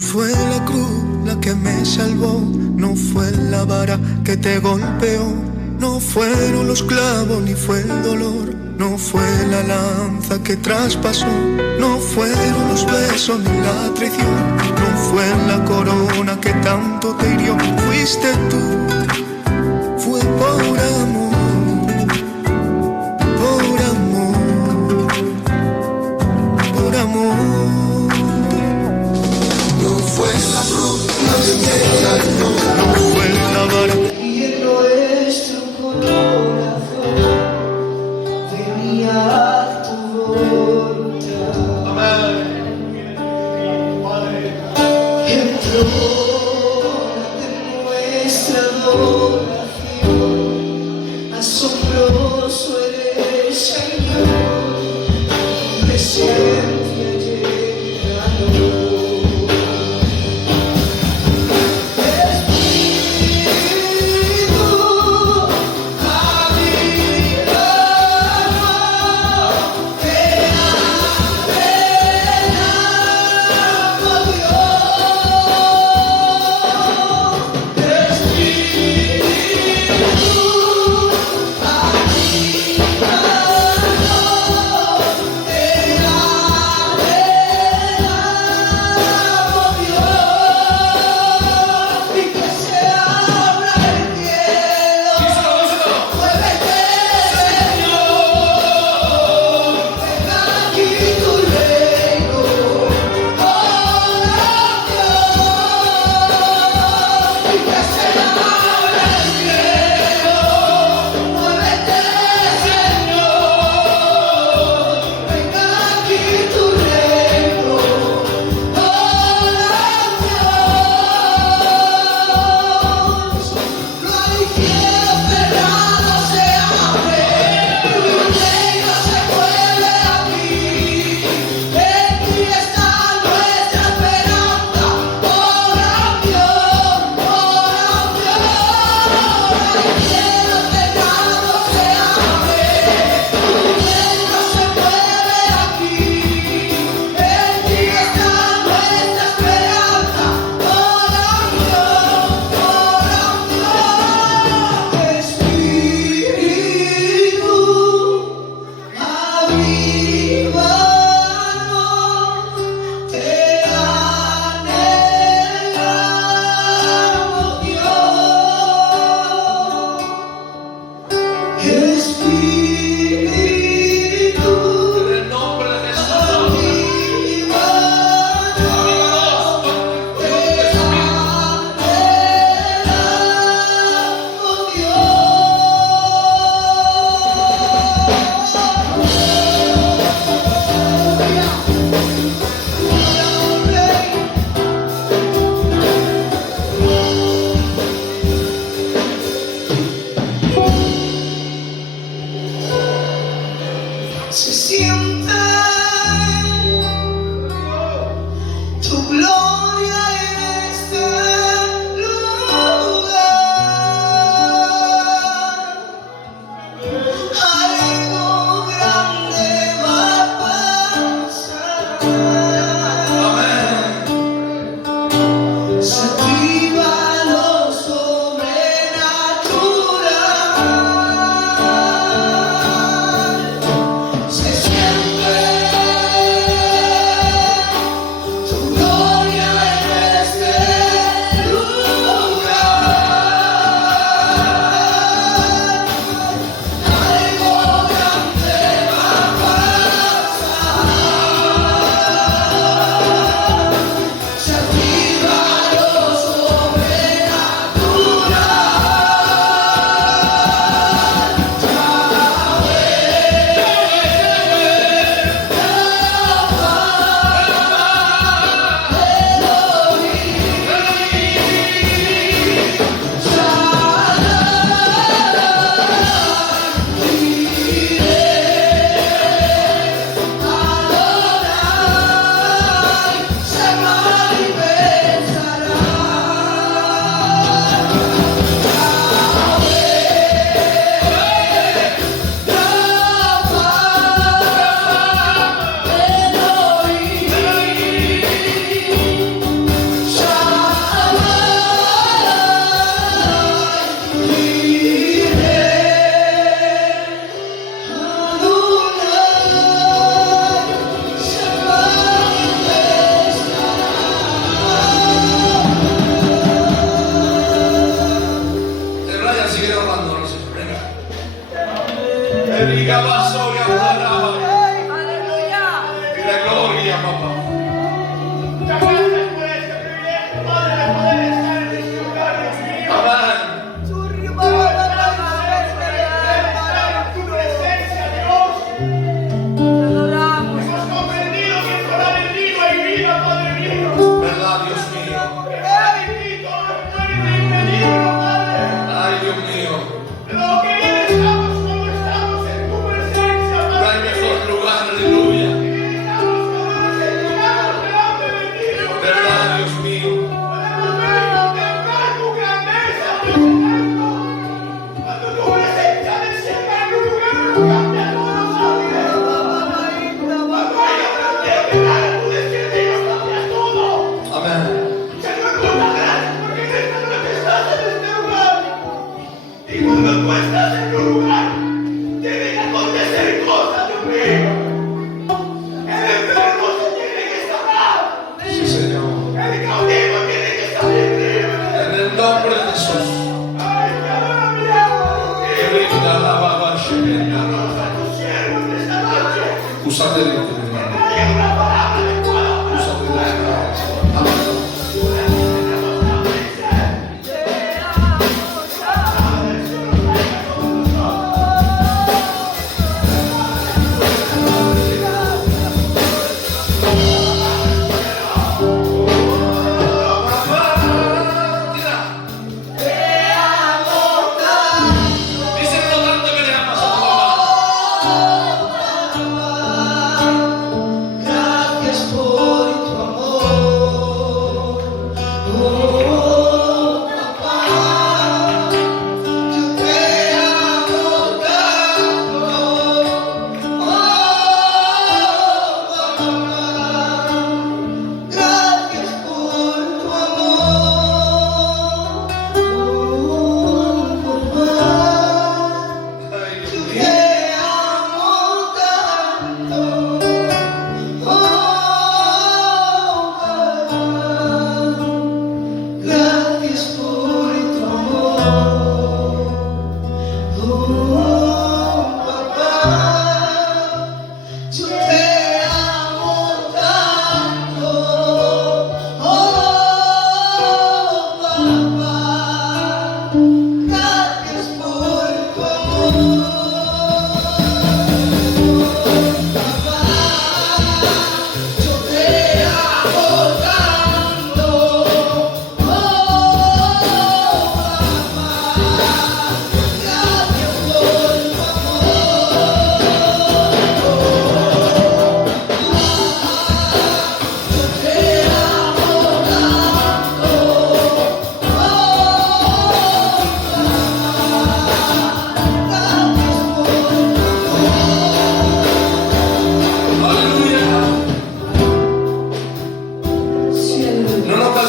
Fue la cruz la que me salvó, no fue la vara que te golpeó, no fueron los clavos ni fue el dolor, no fue la lanza que traspasó, no fueron los besos ni la traición, no fue la corona que tanto te hirió, fuiste tú, fue por amor, por amor, por amor. No fue la cruz la que me salvó, no fue la vara. Y en nuestro corazón venía tu voluntad. Amén. Entró en nuestra adoración, asombroso eres, Señor, presencia llenador.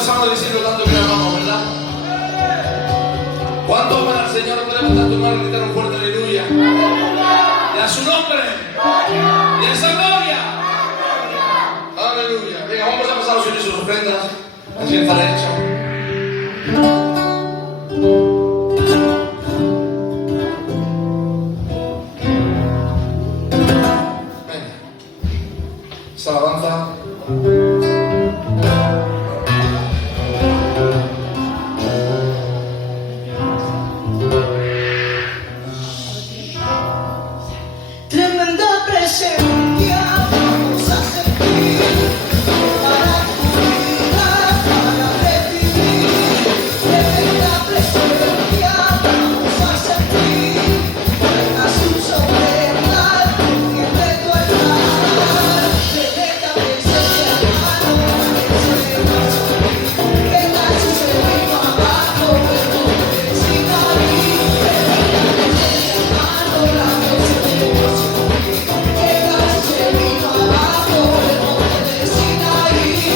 empezamos diciendo tanto que le amamos, ¿verdad? ¿Cuánto aman al Señor? No podemos tanto mal gritar un fuerte aleluya. Y a su nombre. Y a esa gloria. Aleluya. Venga, vamos a pasar a unir sus ofrendas. Así está derecho. Venga. Esta alabanza. Tremenda presencia vamos a sentir para tu vida, para recibir. Tremenda presencia vamos a sentir, venga su soledad, enciende tu altar. Tremenda presencia hermano, venga su servicio abajo, el monte de Sinaí. Tremenda presencia hermano, la presencia de Dios.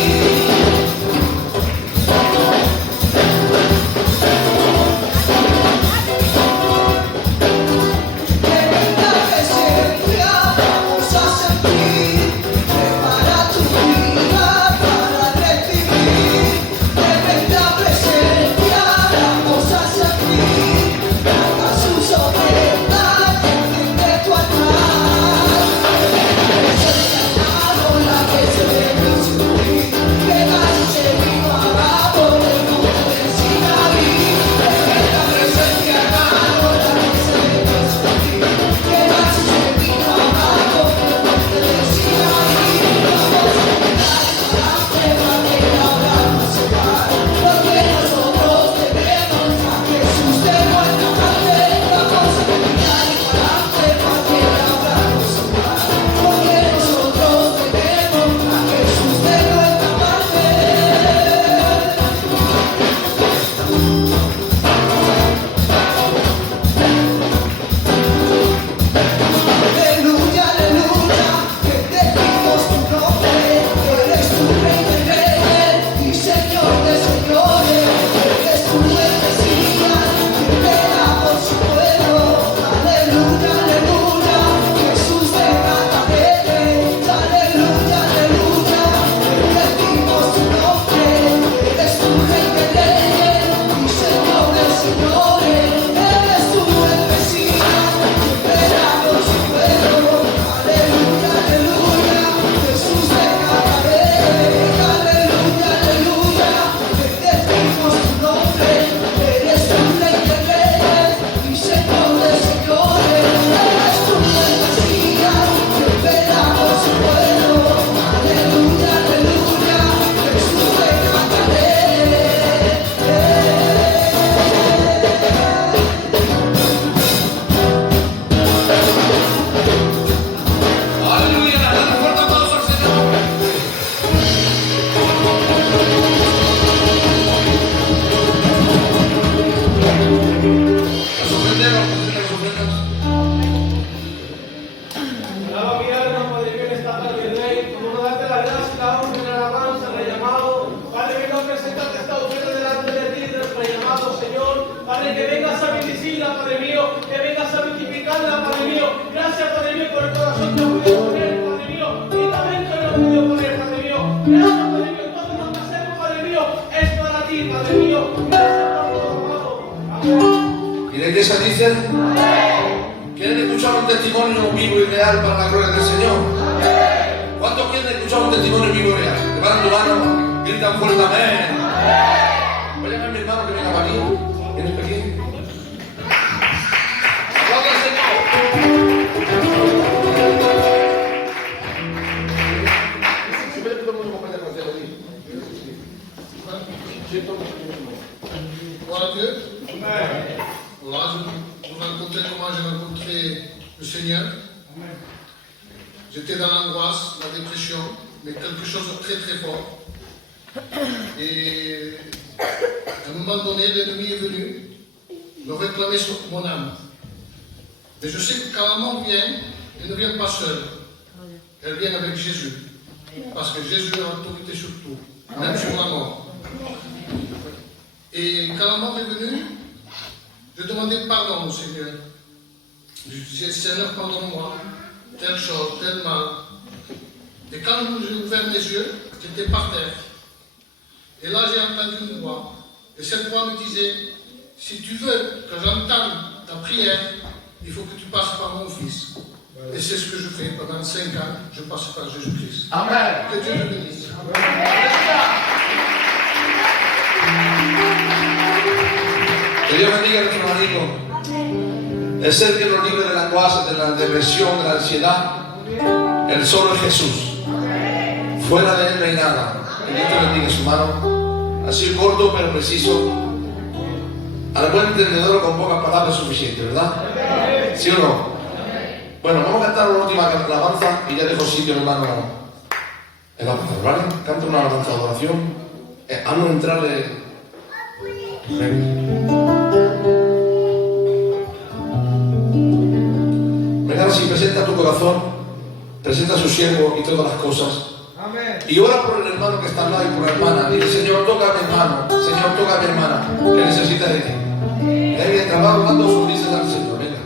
Padre, que vengas a bendecirla, Padre mío, que vengas a multiplicarla, Padre mío. Gracias, Padre mío, por el corazón que has podido poner, Padre mío, y también que no has podido poner, Padre mío. Gracias, Padre mío, todo lo que hacemos, Padre mío, es para ti, Padre mío. Gracias por todo, amado. ¿Y la iglesia dice? ¿Quieren escuchar un testimonio vivo y real para la gloria del Señor? ¿Cuántos quieren escuchar un testimonio vivo y real? Levantan tu mano, gritan fuerte amén. Voy a llamar a mi hermano que venga para aquí. ¿Vienes para aquí? ¡Aplauda al Señor! Gloire à Dieu. Voilà, je vous racontais comment j'ai rencontré le Seigneur. J'étais dans l'angoisse, la dépression, mais quelque chose de très très fort. Et à un moment donné, l'ennemi est venu me réclamer sur mon âme. Mais je sais que quand la mort vient, elle ne vient pas seule. Elle vient avec Jésus. Parce que Jésus a l'autorité sur tout, même sur la mort. quand la mort est venue, je demandais pardon au Seigneur. Je disais, Seigneur, pardonne-moi, telle chose, tel mal. Et quand j'ai ouvert mes yeux, j'étais par terre. Et là, j'ai entendu une voix. Et cette voix me disait, si tu veux que j'entende ta prière, il faut que tu passes par mon fils. Et c'est ce que je fais. Pendant 5 ans, je passe par Jésus-Christ. Amén. Que Dieu le bénisse. Que Dios bendiga a nuestro hermanito. Es el que nos libre de la angoja, de la depresión, de la ansiedad. El solo es Jesús. Fuera de él no hay nada. Que Dios te bendiga, su mano. Ha sido corto pero preciso. Al buen entendedor con pocas palabras es suficiente, ¿verdad? ¿Sí o no? Bueno, vamos a cantar una última alabanza y ya dejo sitio, hermano, en la alabanza, ¿vale? Canta una alabanza de adoración. A no entrarle. Venga, si presenta tu corazón, presenta a su siervo y todas las cosas. Y ora por el hermano que está al lado y por la hermana. Dile, Señor, toca a mi hermano. Señor, toca a mi hermana, que necesita de ti. Mientras va orando, sonríe al Señor. Venga.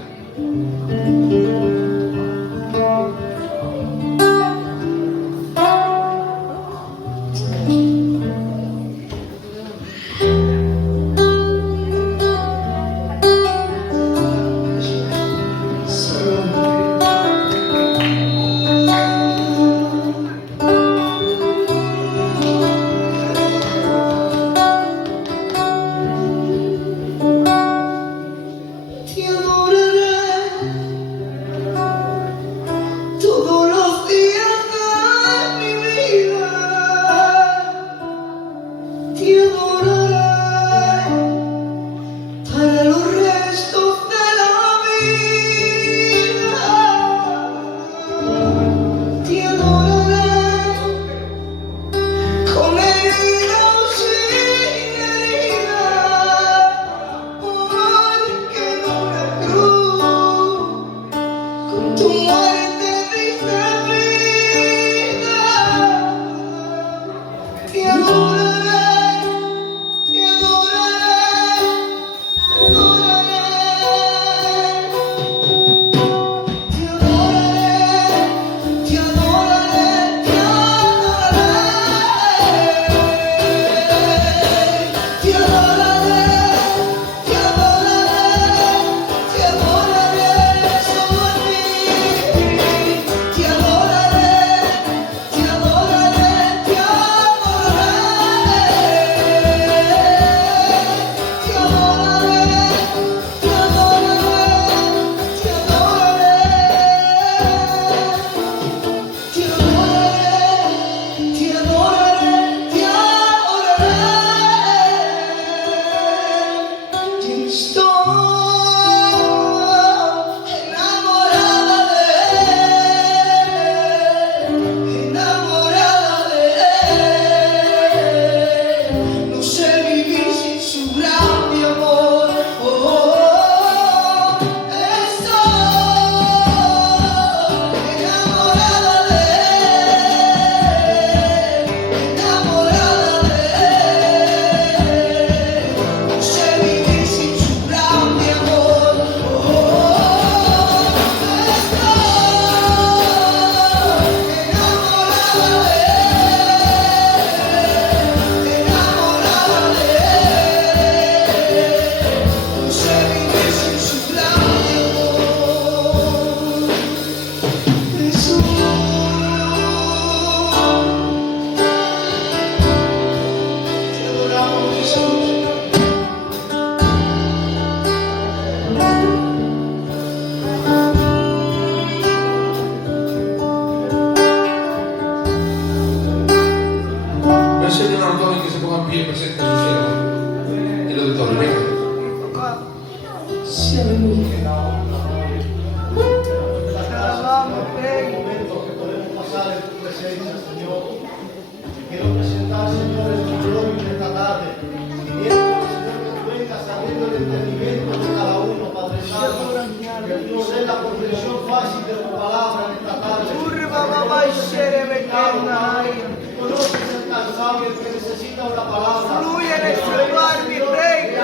Fluye en este lugar, mi rey.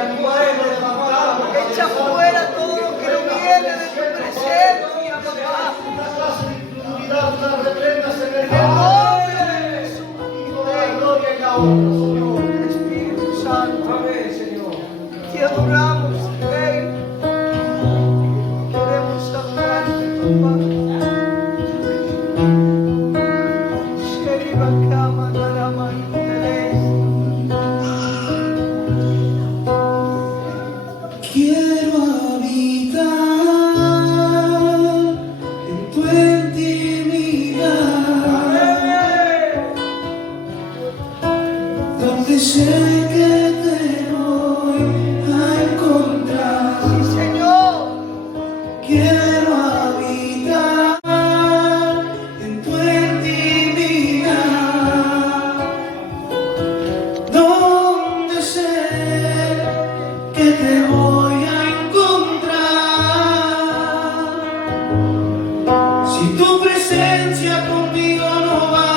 Echa fuera todo lo que no viene de tu presencia, papá. Una clase de incredulidad, una reprenda se me En el nombre de Jesús. y toda la gloria y la honra, Señor. Espíritu Santo, Amén, Señor. te adoramos, Rey. Queremos adorarte, papá. Sheriba Kama Narama Interés. Quiero habitar en tu intimidad, donde sé que te voy a encontrar. Sí, Señor. Quiero habitar en tu intimidad, donde sé que te voy a encontrar. Si tu presencia conmigo no va,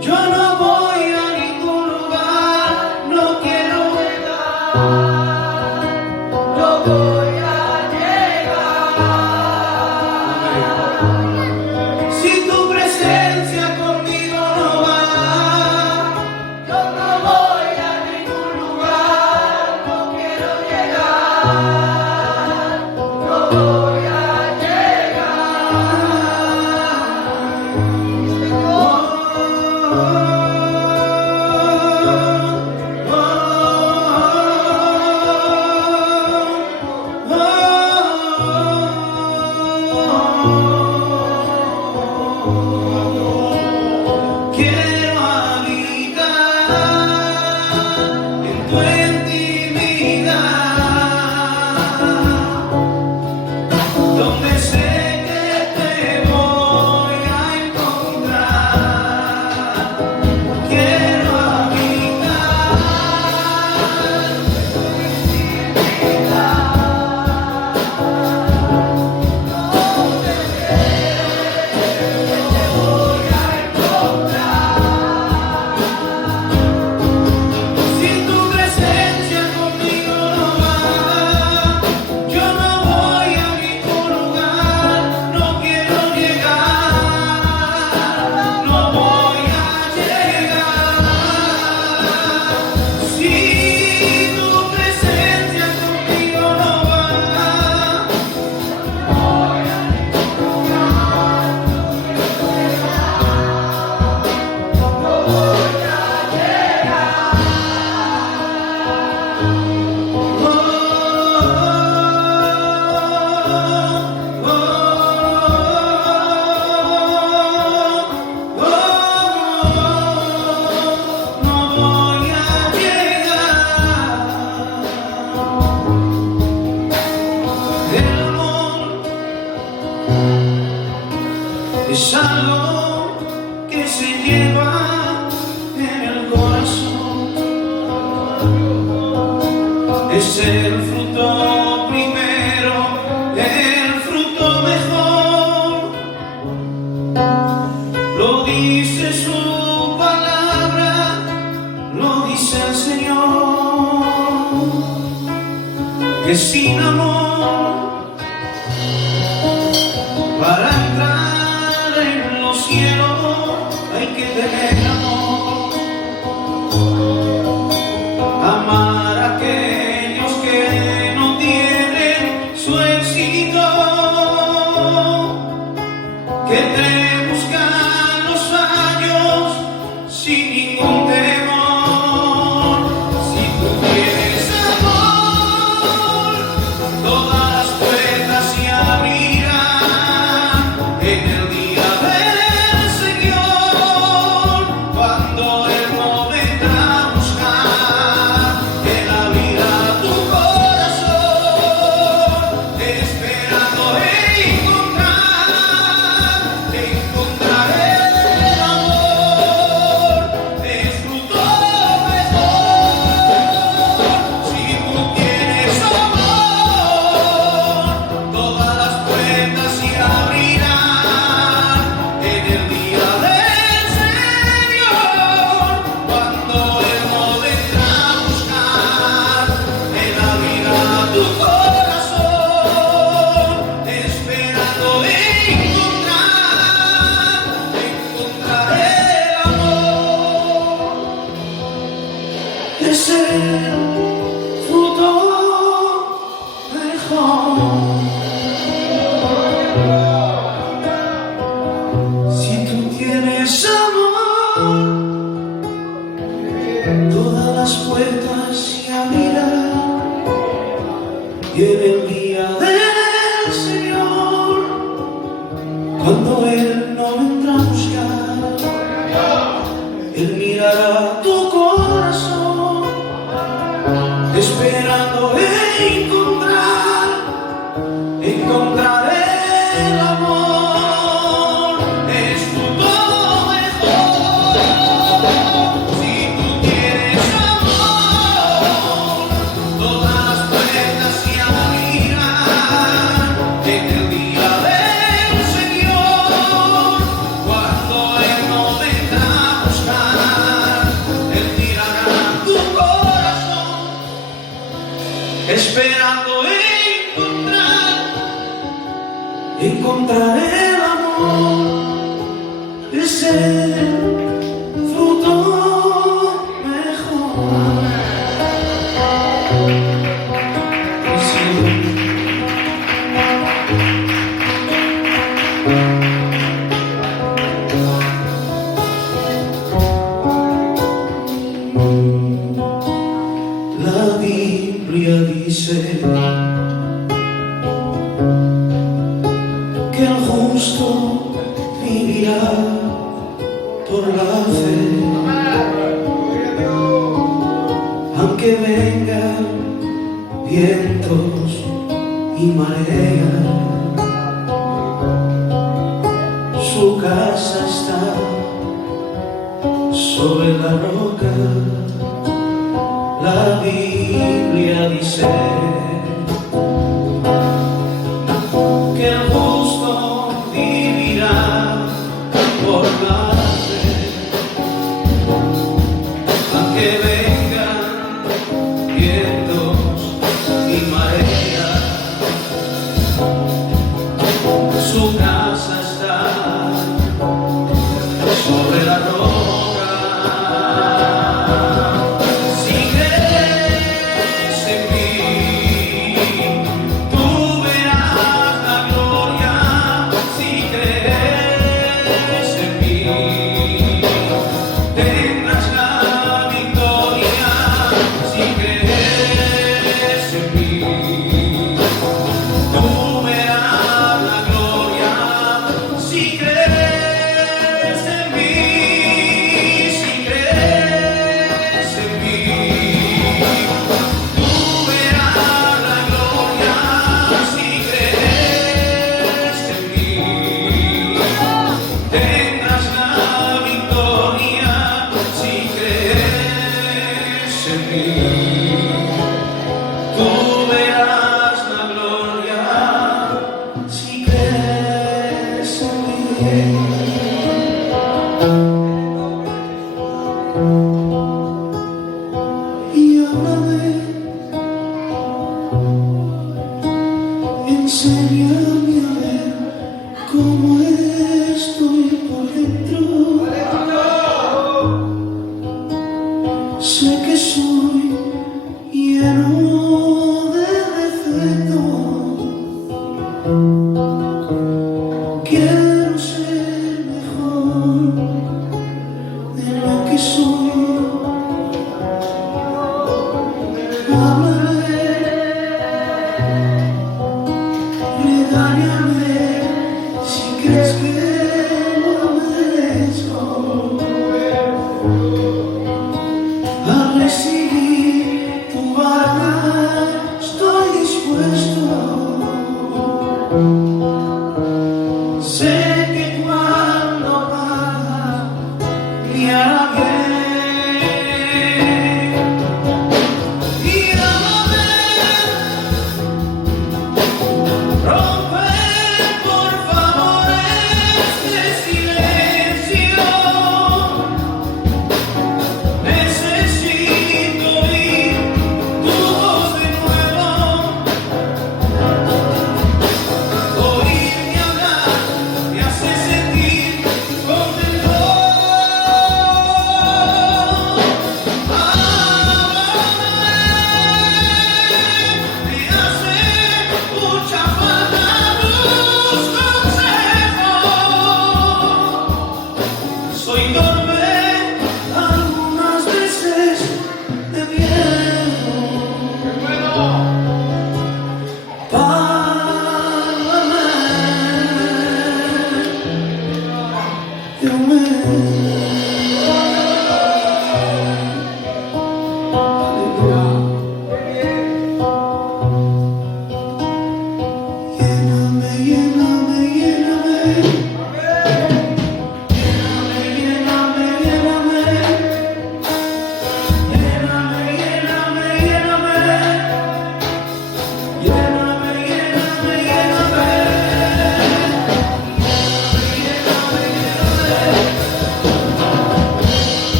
yo no voy a ningún lugar, no quiero llegar, no voy a llegar. Si tu presencia conmigo no va, yo no voy a ningún lugar, no quiero llegar, no voy a Quiero habitar en tu intimidad, donde sé que te voy a encontrar. Quiero habitar en tu intimidad, donde sé que te voy a encontrar. Si tu presencia conmigo no va, yo no voy a ningún lugar, no quiero llegar, no voy a llegar. Si tu presencia conmigo no va, no voy a ningún lugar, no voy a es algo que se lleva en el corazón, es el fruto primero, el fruto mejor, lo dice su palabra, lo dice el Señor, que sin amor para entrar en los cielos hay que tener amor, amar a aquellos que no tienen su éxito, que te buscan los años sin ningún temor. Si tú tienes amor, todas las puertas se abrirán en el día del Señor. es el fruto mejor. Si tú tienes amor, todas las puertas se abrirán, y en el día del Señor, cuando Él no vendrá a buscar, Él mirará tu corazón, esperando encontrar el amor. Es tu todo mejor. Si tú tienes amor, todas las puertas se abrirán en el día del Señor, cuando Él no vendrá a buscar, Él mirará tu corazón, esperando encontrar el amor. Es el fruto mejor. Sí. La Biblia dice que el justo vivirá por la fe, aunque vengan vientos y mareas, su casa está sobre la roca. La Biblia dice que el justo vivirá por la fe, aunque vengan vientos y mareas, su casa está sobre la roca. Si crees en mí, tú verás la gloria. Si crees en mí, tendrás la victoria. Si crees en mí, tú verás la gloria. Si crees en mí, si crees en mí, tú verás la gloria. Si crees en mí, tendrás la victoria. Si crees en mí, tú verás la gloria. Si crees en mí. Y háblame, enséñame a ver cómo estoy por dentro. Sé que soy lleno de defectos. Quiero ser mejor de lo que soy. Háblame, regáñame si crees que lo merezco. A recibir tu verdad estoy dispuesto. Sé que cuando pagas me hará bien. Y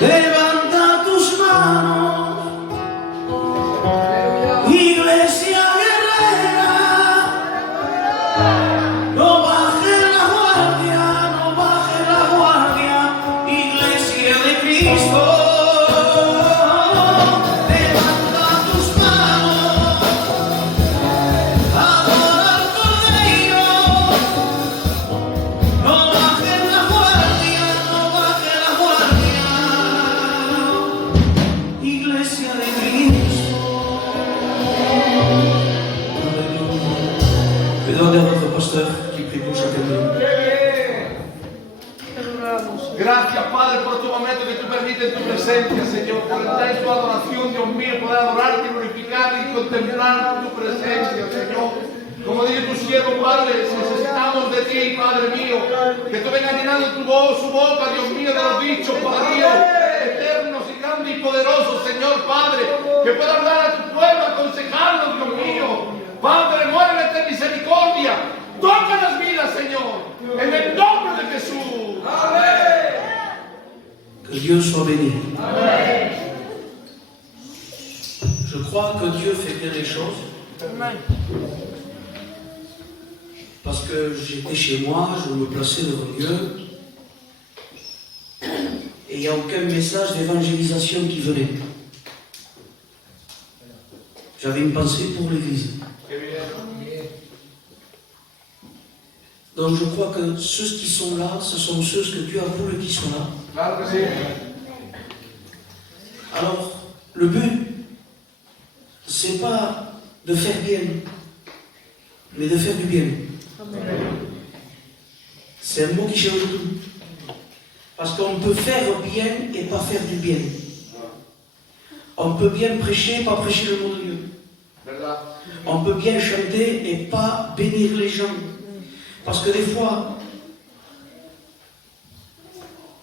Levanta tus manos, iglesia guerrera, no baje la guardia, iglesia de Cristo. Levanta tus manos, adora al Cordero, no baje la guardia, iglesia de Cristo. Je vais demander à votre pasteur qui prie pour chacun de nous. Gracias, Padre, por tu momento que tú permites en tu presencia, Señor, por estar en tu adoración, Dios mío, poder adorarte, glorificarte y contemplar tu presencia, Señor. Como dice tu siervo, Padre, necesitamos de ti, Padre mío, que tú vengas llenando tu voz, su boca, Dios mío, de los dichos, Padre mío, eternos y grandes y poderosos, Señor, Padre, que pueda hablar a tu pueblo, aconsejarnos, Dios mío. Padre, muévete en misericordia, toca las vidas, Señor, en el nombre de Jesús. Amén. Que Dieu soit béni. Amén. Je crois que Dieu fait bien les choses. Parce que j'étais chez moi, je me plaçais devant Dieu. Et il n'y a aucun message d'évangélisation qui venait. J'avais une pensée pour l'Église. Donc je crois que ceux qui sont là, ce sont ceux que Dieu a voulu qu'ils soient là. Alors, le but, c'est pas de faire bien, mais de faire du bien. C'est un mot qui change tout. Parce qu'on peut faire bien et pas faire du bien. On peut bien prêcher et pas prêcher le mot de Dieu. On peut bien chanter et pas bénir les gens. Parce que des fois,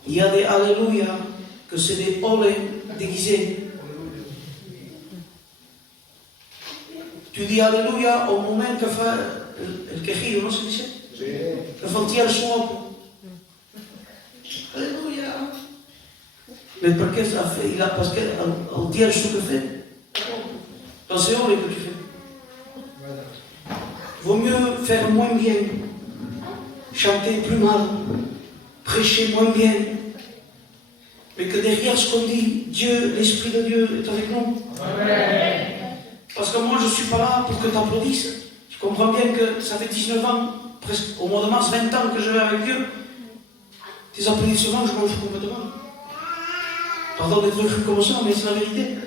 il y a des Alléluia que c'est des olé déguisés. Tu dis Alléluia au moment que fait le quejido, ¿no se dice? Que fait tirer le son. Alléluia. Mais parce que ça fait, parce qu'on tire ce que fait. Donc c'est olé que tu fais. Vaut mieux faire moins bien. Chanter plus mal, prêcher moins bien, mais que derrière ce qu'on dit, Dieu, l'Esprit de Dieu est avec nous. Amen. Parce que moi je ne suis pas là pour que tu applaudisses. Je comprends bien que ça fait 19 ans, presque au mois de mars, 20 ans que je vais avec Dieu. Tes applaudissements, je m'en fous complètement. Pardon d'être cru comme ça, mais c'est la vérité.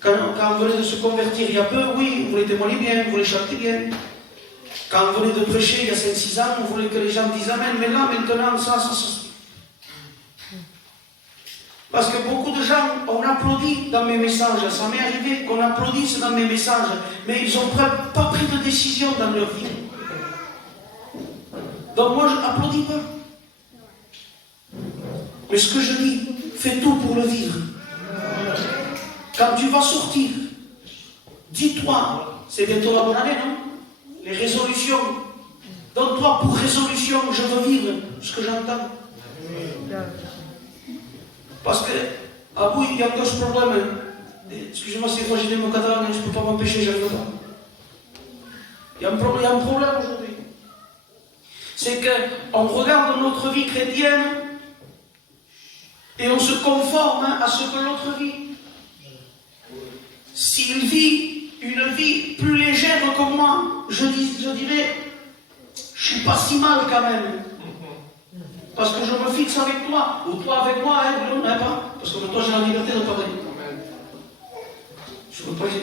Quand on venait de se convertir il y a peu, oui, on voulait témoigner bien, on voulait chanter bien. Quand on venait de prêcher il y a 5-6 ans, on voulait que les gens disent Amen, mais là, maintenant, ça. Parce que beaucoup de gens ont applaudi dans mes messages. Ça m'est arrivé qu'on applaudisse dans mes messages, mais ils n'ont pas pris de décision dans leur vie. Donc moi, je n'applaudis pas. Mais ce que je dis, fais tout pour le vivre. Quand tu vas sortir, dis-toi, c'est bientôt la bonne année, non? Les résolutions. Donne-toi pour résolution, je veux vivre ce que j'entends. Parce que, ah oui, il y a deux problèmes. Excusez-moi si des fois j'ai des mots catalans, mais je ne peux pas m'empêcher, j'arrive pas. Il y a un problème aujourd'hui. C'est qu'on regarde notre vie chrétienne et on se conforme à ce que l'autre vit. S'il vit une vie plus légère que moi, je dirais, je suis pas si mal quand même. Parce que je me fixe avec toi, ou toi avec moi, hein, pas. Parce que toi j'ai la liberté de parler. Je ne veux pas que j'ai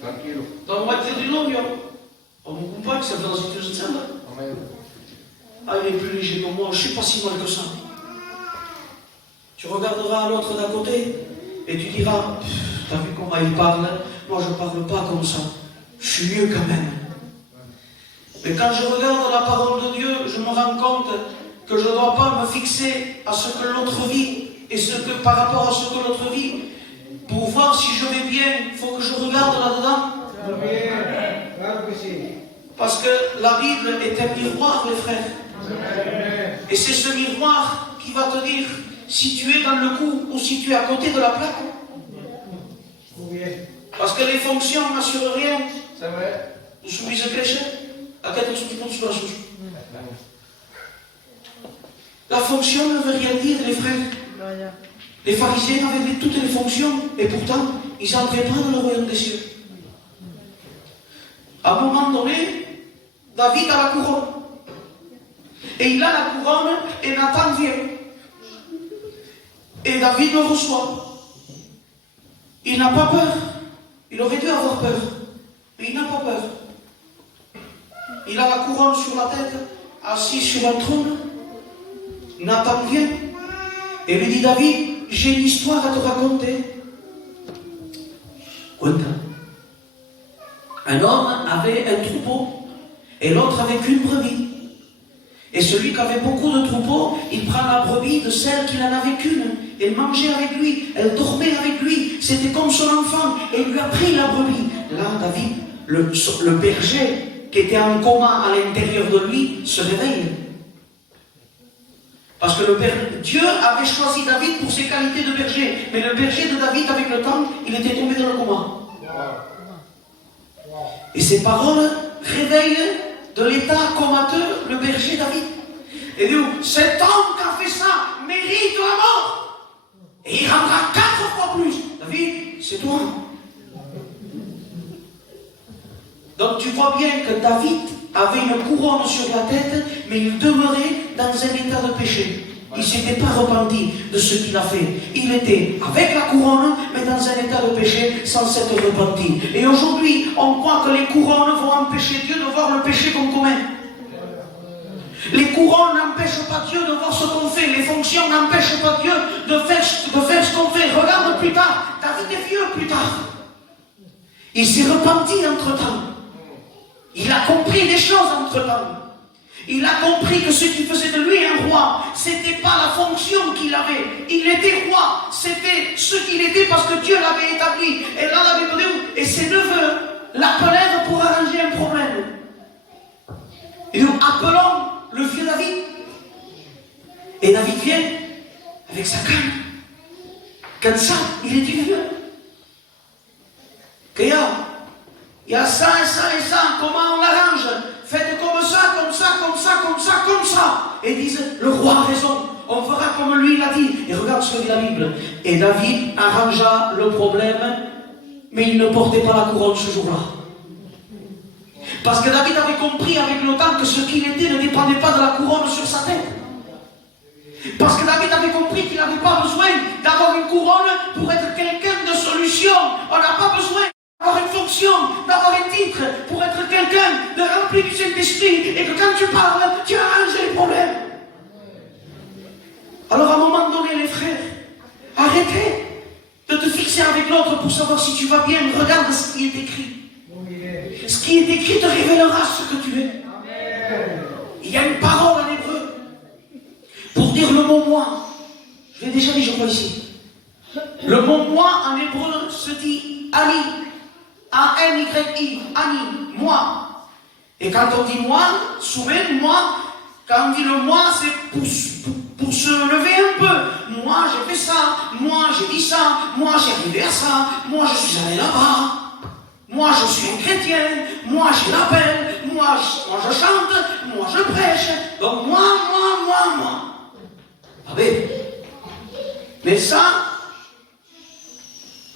tranquille. Dans la moitié du novio, on me compagne, ça fait dans une situation. Ah, il est plus léger que moi, je ne suis pas si mal que ça. Tu regarderas l'autre d'à côté et tu diras, t'as vu comment il parle? Moi je ne parle pas comme ça. Je suis mieux quand même. Mais quand je regarde la parole de Dieu, je me rends compte que je ne dois pas me fixer à ce que l'autre vit et par rapport à ce que l'autre vit. Pour voir si je vais bien, il faut que je regarde là-dedans. Parce que la Bible est un miroir, les frères. Et c'est ce miroir qui va te dire si tu es dans le coup ou si tu es à côté de la plaque. Parce que les fonctions n'assurent rien. C'est vrai. Vous soumis à clécher? À quel moment tu comptes sur la souche? La fonction ne veut rien dire, les frères. Les pharisiens avaient toutes les fonctions et pourtant, ils n'entraient pas dans le royaume des cieux. À un moment donné, David a la couronne. Et il a la couronne et Nathan vient. Et David le reçoit. Il n'a pas peur. Il aurait dû avoir peur. Mais il n'a pas peur. Il a la couronne sur la tête, assis sur un trône. Nathan vient et lui dit, David, j'ai une histoire à te raconter. Cuenta. Un homme avait un troupeau et l'autre avait qu'une brebis. Et celui qui avait beaucoup de troupeaux, il prend la brebis de celle qui n'en avait qu'une. Elle mangeait avec lui, elle dormait avec lui, c'était comme son enfant, et il lui a pris la brebis. Là, David, le berger qui était en coma à l'intérieur de lui, se réveille. Parce que Dieu avait choisi David pour ses qualités de berger. Mais le berger de David, avec le temps, il était tombé dans le coma. Et ces paroles réveillent de l'état comateux le berger David. Et dit, cet homme qui a fait ça mérite la mort. Et il rendra 4 fois plus. David, c'est toi. Donc tu vois bien que David avait une couronne sur la tête, mais il demeurait dans un état de péché. Il ne s'était pas repenti de ce qu'il a fait. Il était avec la couronne, mais dans un état de péché, sans s'être repenti. Et aujourd'hui, on croit que les couronnes vont empêcher Dieu de voir le péché qu'on commet. Les couronnes n'empêchent pas Dieu de voir ce qu'on fait. Les fonctions n'empêchent pas Dieu de faire ce qu'on fait. Regarde plus tard. David est vieux plus tard. Il s'est repenti entre-temps. Il a compris des choses entre-temps. Il a compris que ce qui faisait de lui un roi, c'était pas la fonction qu'il avait. Il était roi. C'était ce qu'il était parce que Dieu l'avait établi. Et là, la Bible dit, et ses neveux l'appelèrent pour arranger un problème. Et nous appelons le vieux David. Et David vient avec sa canne. Comme ça, il était vieux. Il y a ça et ça et ça, comment on l'arrange? Faites comme ça, comme ça, comme ça, comme ça, comme ça. Et disent, le roi a raison, on fera comme lui l'a dit. Et regarde ce que dit la Bible. Et David arrangea le problème, mais il ne portait pas la couronne ce jour-là. Parce que David avait compris avec le temps que ce qu'il était ne dépendait pas de la couronne sur sa tête. Parce que David avait compris qu'il n'avait pas besoin d'avoir une couronne pour être quelqu'un de solution. On n'a pas besoin d'avoir une fonction, d'avoir un titre pour être quelqu'un de rempli du Saint-Esprit et que quand tu parles, tu arranges les problèmes. Alors à un moment donné, les frères, arrêtez de te fixer avec l'autre pour savoir si tu vas bien. Regarde ce qui est écrit. Ce qui est écrit te révélera ce que tu es. Il y a une parole en hébreu pour dire le mot moi. Je l'ai déjà dit, je crois ici. Le mot moi en hébreu se dit ami. A-N-Y-I, ami, moi. Et quand on dit moi, souvent, moi, quand on dit le moi, c'est pour se lever un peu. Moi, j'ai fait ça, moi, j'ai dit ça, moi, j'ai arrivé à ça, moi, je suis allé là-bas. Moi, je suis un chrétien, moi, j'ai l'appel, moi, je chante, moi, je prêche. Donc, moi. Ah ben, mais ça,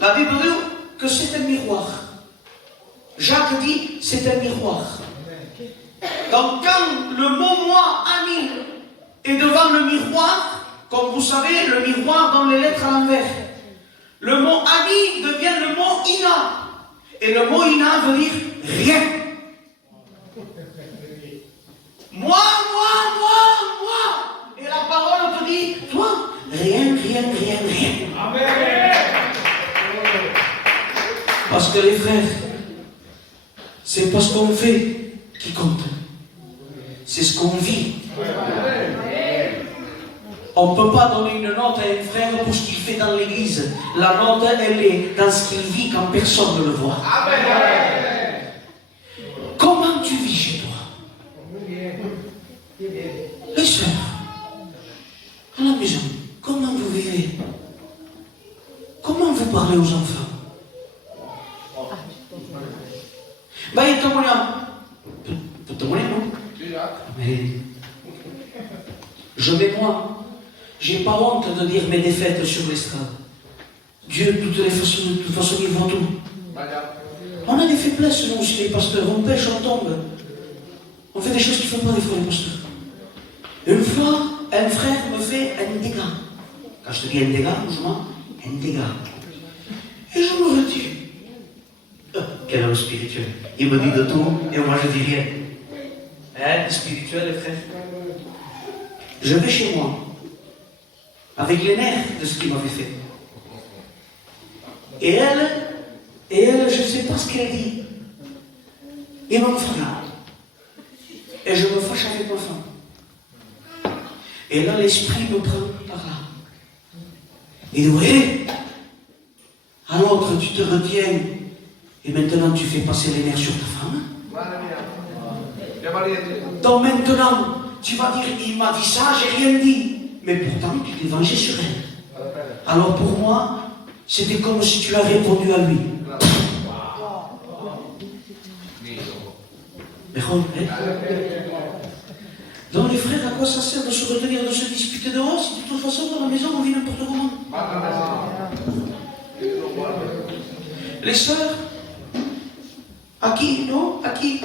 la Bible dit que c'est un miroir. Jacques dit, c'est un miroir. Donc, quand le mot moi, ami, est devant le miroir, comme vous savez, le miroir donne les lettres à l'envers. Le mot ami devient le mot ina. Et le mot ina veut dire rien. Moi. Et la parole te dit, toi, rien. Amen. Parce que les frères, c'est pas ce qu'on fait qui compte. C'est ce qu'on vit. On ne peut pas donner une note à un frère pour ce qu'il fait dans l'église. La note, elle est dans ce qu'il vit quand personne ne le voit. Amen. Comment tu vis chez toi? Les sœurs, à la maison, comment vous vivez? Comment vous parlez aux enfants? Ben, il te moyen. Non? Mais moi, j'ai pas honte de dire mes défaites sur l'estrade. Dieu, de toute façon, il voit tout. On a des faiblesses, nous aussi, les pasteurs. On pêche, on tombe. On fait des choses qu'il ne faut pas des fois, les pasteurs. Une fois, un frère me fait un dégât. Quand je te dis un dégât, un dégât. Et je me retire. Quel homme spirituel. Il me dit de tout, et moi je dis rien. Spirituel, les frères. Je vais chez moi, avec les nerfs de ce qu'il m'avait fait. Et elle, je ne sais pas ce qu'elle dit. Et me flamme. Et je me fâche avec ma femme. Et là, l'esprit me prend par là. Il dit, oui, alors tu te retiens, et maintenant tu fais passer les nerfs sur ta femme. Donc maintenant, tu vas dire, il m'a dit ça, j'ai rien dit. Mais pourtant, tu t'es vengé sur elle. Alors pour moi, c'était comme si tu l'as répondu à lui. Mais donc les frères, à quoi ça sert de se retenir, de se disputer dehors, si de toute façon dans la maison on vit n'importe comment? Les sœurs, à qui? Non? À qui?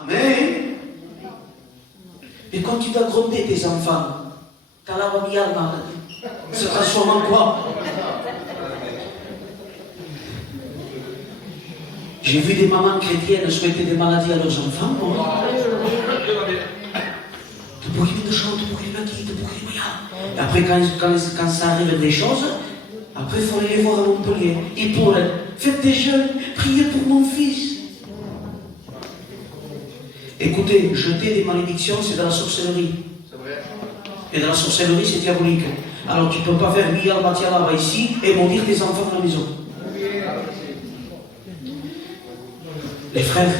Amen. Et quand tu dois gronder tes enfants, t'as la robiale, se transforme en quoi? J'ai vu des mamans chrétiennes souhaiter des maladies à leurs enfants. Te pourris de chante, te pourris de qui, te pourris de rien. Et après, quand ça arrive des choses, après, il faut aller les voir à Montpellier. Ils pourraient. Faites des jeûnes, priez pour mon fils. Écoutez, jeter des malédictions, c'est de la sorcellerie. C'est vrai. Et de la sorcellerie, c'est diabolique. Alors tu ne peux pas faire Miyal Batialava ici et maudire tes enfants à la maison. Les frères,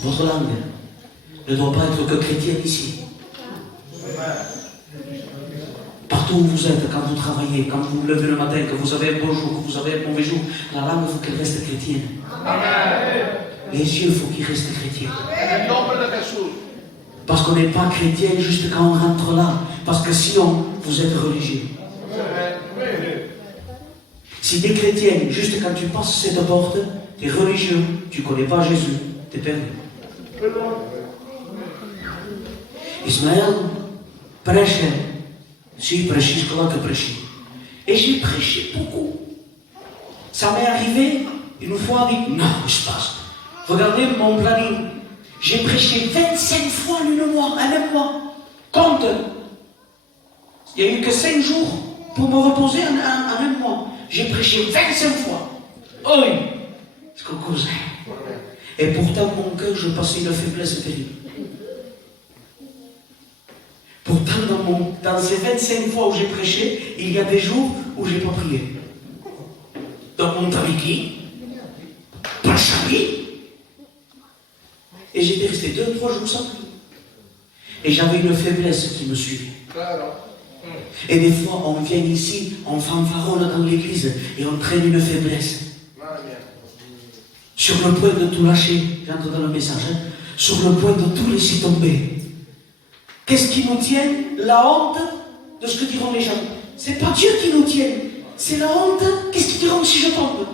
votre langue ne doit pas être que chrétienne ici. Partout où vous êtes, quand vous travaillez, quand vous vous levez le matin, que vous avez un bon jour, que vous avez un mauvais jour, la langue, il faut qu'elle reste chrétienne. Amen. Les yeux, il faut qu'ils restent chrétiens. Parce qu'on n'est pas chrétien juste quand on rentre là. Parce que sinon, vous êtes religieux. Si tu es chrétien juste quand tu passes cette porte, tu es religieux, tu ne connais pas Jésus, tu es perdu. Ismaël prêchait. Si, il prêchait jusque-là que prêchait. Et j'ai prêché beaucoup. Ça m'est arrivé une fois, dit, non, il se passe. Regardez mon planning. J'ai prêché 25 fois en un même mois. Compte. Il n'y a eu que 5 jours pour me reposer en un mois. J'ai prêché 25 fois. Oui. C'est qu'on causait. Et pourtant, mon cœur, je passais une faiblesse terrible. Pourtant, dans ces 25 fois où j'ai prêché, il y a des jours où je n'ai pas prié. Donc, mon tariki, pas chari. Et j'étais resté 2-3 jours sans pluie. Et j'avais une faiblesse qui me suivait. Et des fois, on vient ici, on fanfaronne dans l'église et on traîne une faiblesse. Sur le point de tout lâcher, j'entre dans le message, hein, sur le point de tout laisser tomber. Qu'est-ce qui nous tient? La honte de ce que diront les gens. C'est pas Dieu qui nous tient, c'est la honte. Qu'est-ce qu'ils diront si je tombe?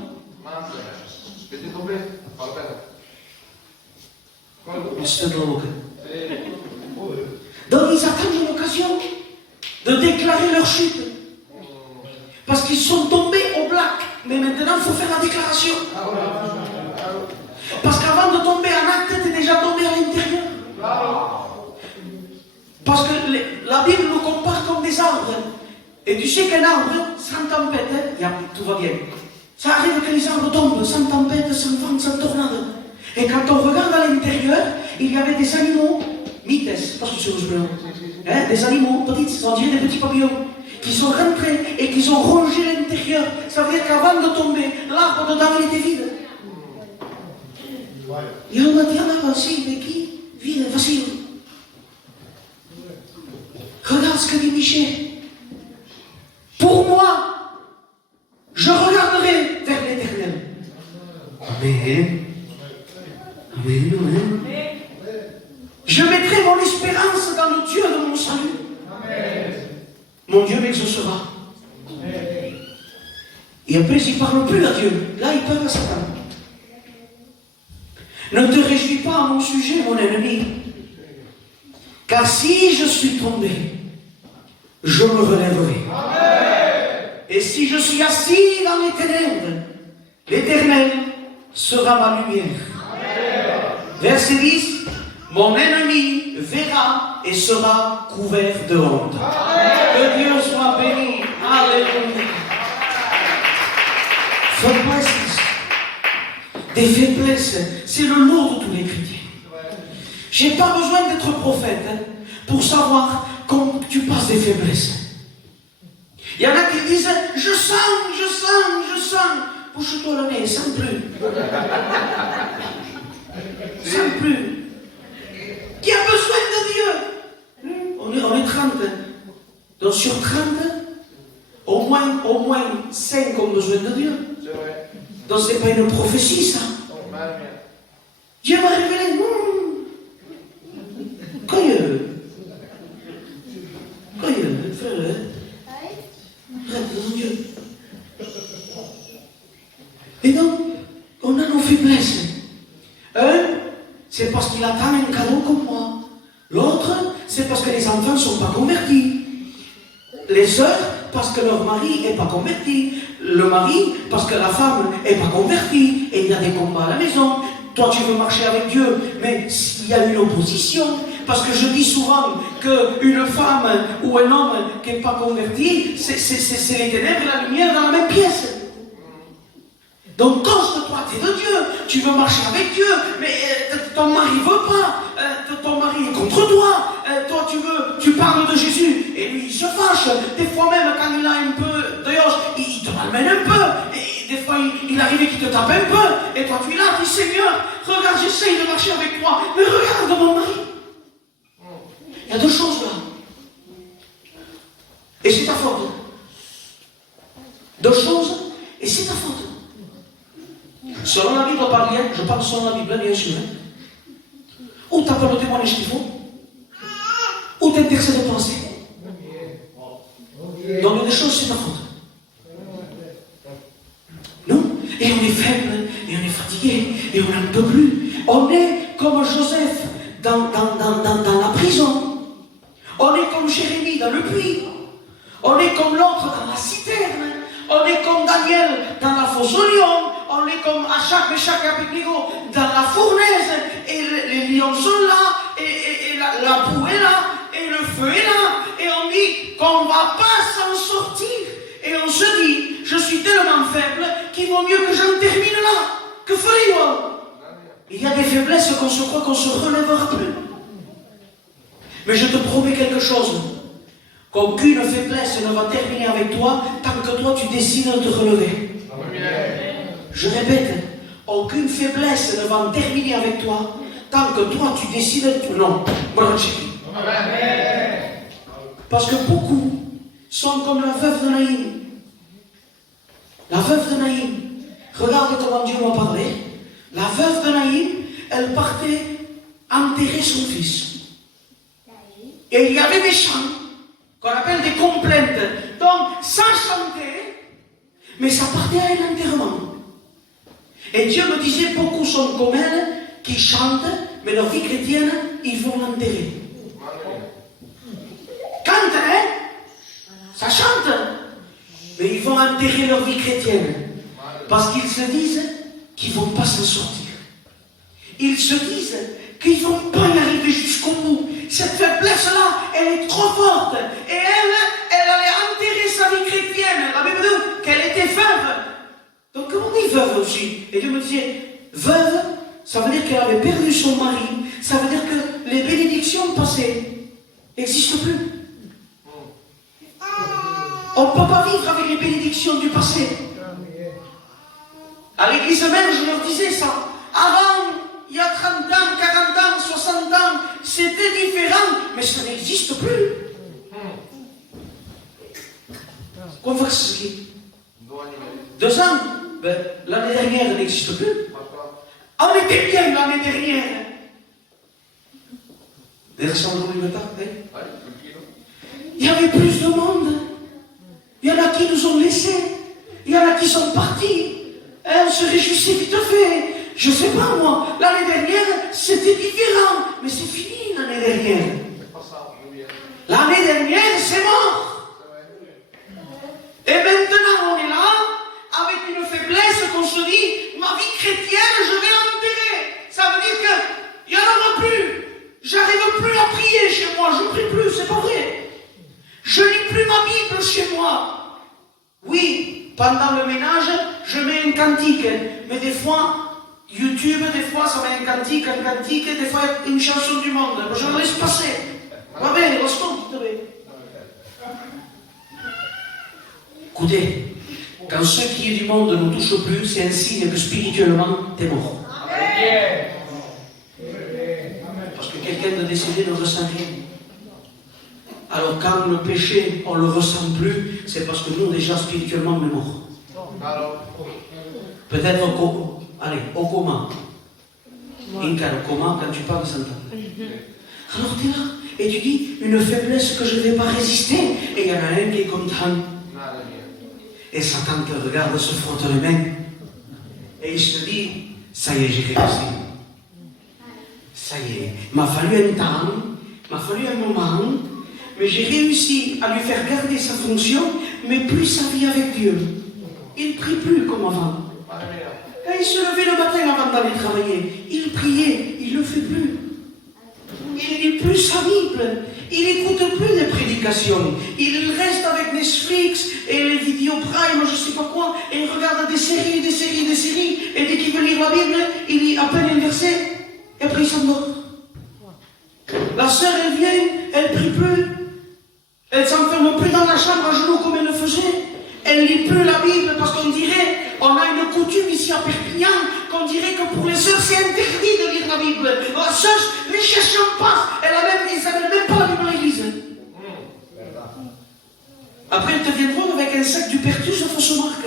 Donc ils attendent une occasion de déclarer leur chute. Parce qu'ils sont tombés au black. Mais maintenant, il faut faire la déclaration. Parce qu'avant de tomber en acte, tu es déjà tombé à l'intérieur. Parce que la Bible nous compare comme des arbres. Et tu sais qu'un arbre, sans tempête, tout va bien. Ça arrive que les arbres tombent, sans tempête, sans vent, sans tornade. Et quand on regarde à l'intérieur, il y avait des animaux, mites, parce que c'est hein, des animaux, petites, on dirait des petits papillons, qui sont rentrés et qui ont rongé l'intérieur. Ça veut dire qu'avant de tomber, l'arbre dedans il était vide. Et on m'a dit, ah, facile, mais qui? Vide, facile. Regarde ce que dit Michel. Pour moi, je regarderai vers l'éternel. Amen. Amen, amen. Je mettrai mon espérance dans le Dieu de mon salut. Amen. Mon Dieu m'exaucera. Amen. Et après, il ne parle plus à Dieu. Là, il parle à Satan. Ne te réjouis pas à mon sujet, mon ennemi. Car si je suis tombé, je me relèverai. Amen. Et si je suis assis dans les ténèbres, l'Éternel sera ma lumière. Amen. Verset 10. Mon ennemi verra et sera couvert de honte. Amen. Que Dieu soit béni. Alléluia. Faiblesses. Des faiblesses, c'est le lot de tous les chrétiens. Je n'ai pas besoin d'être prophète pour savoir quand tu passes des faiblesses. Il y en a qui disent, je sens. Bouche-toi le nez, sans plus. Sans plus. Qui a besoin de Dieu? On est 30. Donc sur 30, au moins 5 ont besoin de Dieu. Donc ce n'est pas une prophétie, ça. Dieu m'a révélé. Dieu. Et donc, on a nos faiblesses. Un, c'est parce qu'il attend un cadeau comme moi. L'autre, c'est parce que les enfants ne sont pas convertis. Les sœurs, parce que leur mari n'est pas converti. Le mari, parce que la femme n'est pas convertie. Et il y a des combats à la maison. Toi, tu veux marcher avec Dieu, mais s'il y a une opposition, parce que je dis souvent qu'une femme ou un homme qui n'est pas converti, c'est les ténèbres et la lumière dans la même pièce. Donc, concentre-toi, tu es de Dieu, tu veux marcher avec Dieu, mais ton mari ne veut pas, ton mari est contre toi, toi tu parles de Jésus, et lui il se fâche, des fois même quand il a un peu de yoche, il te malmène un peu, et des fois il arrive qu'il te tape un peu, et toi tu es là, tu dis Seigneur, regarde, j'essaye de marcher avec toi, mais regarde mon mari. Il y a deux choses là, et c'est ta faute. Deux choses, et c'est ta faute. Selon la Bible, je parle selon la Bible, bien sûr. Ou tu n'as pas le témoignage qu'il faut, ou tu intercèdes de penser. Donc, il y a des choses, c'est ta faute. Non? Et on est faible, et on est fatigué, et on n'en peut plus. On est comme Joseph dans la prison. On est comme Jérémie dans le puits. On est comme l'autre dans la citerne. On est comme Daniel dans la fosse aux lions. On est comme Achak, Meshach et Abednego dans la fournaise. Et les lions sont là. Et la boue est là. Et le feu est là. Et on dit qu'on ne va pas s'en sortir. Et on se dit, je suis tellement faible qu'il vaut mieux que j'en termine là. Que ferai-je? Il y a des faiblesses qu'on se croit qu'on ne se relèvera plus. Mais je te promets quelque chose. Qu'aucune faiblesse ne va terminer avec toi tant que toi tu décides de te relever. Amen. Je répète, aucune faiblesse ne va terminer avec toi tant que toi tu décides, non. Parce que beaucoup sont comme la veuve de Naïm. La veuve de Naïm, regardez comment Dieu m'a parlé. La veuve de Naïm, elle partait enterrer son fils. Et il y avait des chants qu'on appelle des complaintes. Donc, ça chantait, mais ça partait à un enterrement. Et Dieu me disait, beaucoup sont comme elle, qui chantent, mais leur vie chrétienne, ils vont l'enterrer. Quand, hein, ça chante, mais ils vont enterrer leur vie chrétienne. Parce qu'ils se disent qu'ils ne vont pas s'en sortir. Ils se disent qu'ils ne vont pas y arriver jusqu'au bout. Cette faiblesse-là, elle est trop forte. Et elle allait enterrer sa vie chrétienne. La Bible dit qu'elle était veuve. Donc comment on dit veuve aussi? Et Dieu me disait, veuve, ça veut dire qu'elle avait perdu son mari. Ça veut dire que les bénédictions passées n'existent plus. On ne peut pas vivre avec les bénédictions du passé. À l'église même, je leur disais ça. Avant, il y a 30 ans, 40 ans, 60 ans, c'était différent, mais ça n'existe plus. Converse. 2 ans, ben, l'année dernière, elle n'existe plus. On était bien l'année dernière. Il y avait plus de monde. Il y en a qui nous ont laissés. Il y en a qui sont partis. Et on se réjouissait vite fait. Je ne sais pas moi, l'année dernière, c'était différent. Mais c'est fini l'année dernière. L'année dernière, c'est mort. Et maintenant, on est là, avec une faiblesse qu'on se dit, ma vie chrétienne, je vais l'enterrer. Ça veut dire qu'il n'y en aura plus. J'arrive plus à prier chez moi, je ne prie plus, c'est pas vrai. Je lis plus ma Bible chez moi. Oui, pendant le ménage, je mets un cantique. Mais des fois, YouTube, des fois, ça met un cantique, et des fois, une chanson du monde. Je le laisse passer. Va bene, lo ascolti. Écoutez, quand ce qui est du monde ne nous touche plus, c'est un signe que spirituellement, t'es mort. Parce que quelqu'un de décédé ne ressent rien. Alors quand le péché, on ne le ressent plus, c'est parce que nous, déjà, spirituellement, on est mort. Peut-être au coma. Inca, au coma, quand tu parles, ça t'entend. Alors tu es là, et tu dis, une faiblesse que je ne vais pas résister. Et il y en a un qui est content. Et Satan te regarde, se frotte les mains. Et il se dit, ça y est, j'ai réussi. Ça y est, il m'a fallu un temps, il m'a fallu un moment, mais j'ai réussi à lui faire garder sa fonction, mais plus sa vie avec Dieu. Il ne prie plus comme avant. Quand il se levait le matin avant d'aller travailler, il priait, il ne le fait plus. Il ne lit plus sa Bible, il n'écoute plus les prédications, il reste avec Netflix et les vidéos Prime, je ne sais pas quoi, et il regarde des séries, et dès qu'il veut lire la Bible, il lit à peine un verset, et après il s'endort. La sœur, elle vient, elle ne prie plus, elle ne s'enferme plus dans la chambre à genoux comme elle le faisait, elle ne lit plus la Bible parce qu'on dirait, on a une coutume ici à Perpignan, qu'on dirait que pour les sœurs c'est interdit de lire la Bible. La sœur, les cherchons pas, ils n'avaient même pas la Bible à l'église. Après, elles te viendront avec un sac du Pertus à fausse marque.